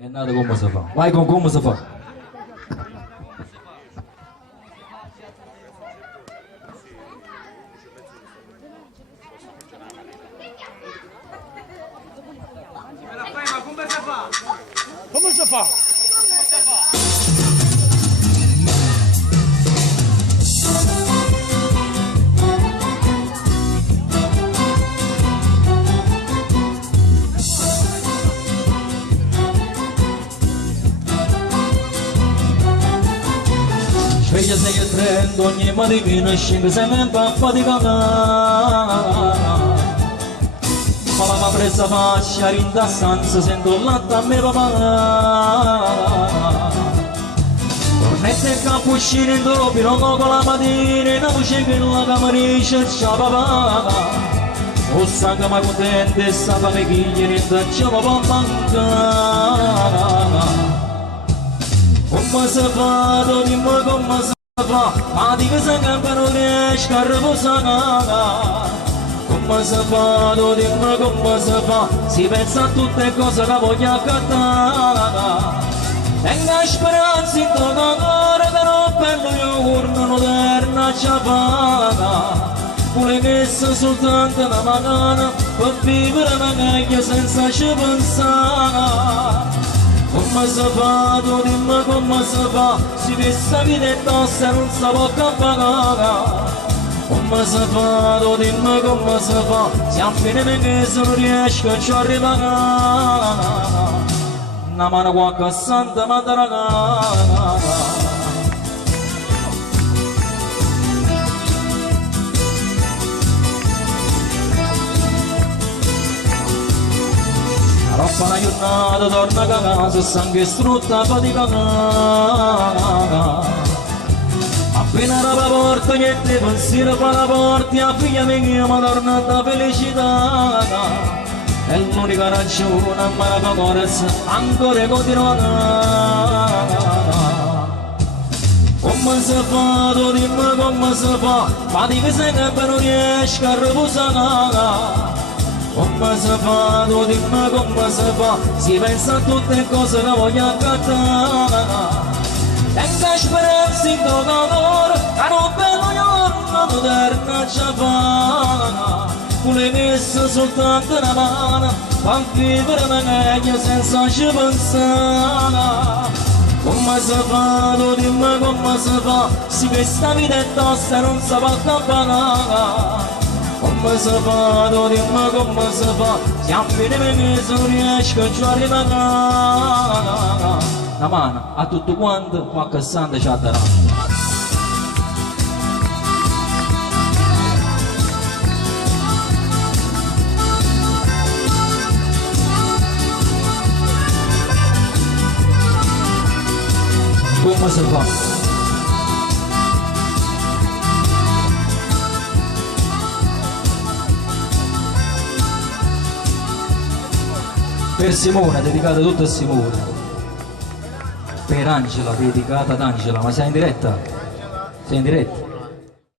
È nato come si fa. Vai con come si fa. Come si fa? Sveglia 6:30 ogni mattina scende sempre a faticare. Ma la presa faccia rinda stanza sento il latte a me papà. Tornette e cappuccino in doppio non con la mattina in voce che la camerice c'ha papà. O sa che mi contenta e sa che mi chiglia in c'è papà mancare. Come si fa, tu dimmi come si fa, ma di che se che non riesco a riposare. Come si fa, tu dimmi come si fa, si pensa a tutte cose che voglio accattare. Tenga speranza in tuo cuore, però per lui urno non terna ci paga. Vuole che sia soltanto una magana, per vivere meglio senza ci pensare. Come si fa, tu dimmi come si fa, si vessa vita e tosse non si può pagare. Come si fa, tu dimmi come si fa, se a fine mese non riesco a ci arrivare. Una mano qualche santa ma da ragazza. Troppa una giornata torna a casa, sangue strutta fatica. Appena era la porta, niente pensiero per la porta, a figlia mia mi torna da felicità. È l'unica ragione, ma la tua corsa ancora continua. Come si fa, tu dimmi come si fa, fatica se che non riesco a riposare. Come si fa, tu dimmi come si fa, si pensa a tutte cose che voglio accattare. Tenga speranza in tuo cuore, che non bello giorno non terna ci paga. Vuole che sia soltanto una mano, fa vivere meglio senza ci pensare. Come si fa, tu dimmi come si fa, se questa vita è tosta e non si può pagare. Come si fa, tu dimmi come si fa, se a fine mese non riesco a ci arrivare. Una mano a tutto quanto, qualche santo ci darà. Come si fa? Per Simone, dedicata tutta a Simone. Per Angela, dedicata ad Angela. Ma sei in diretta? Sei in diretta?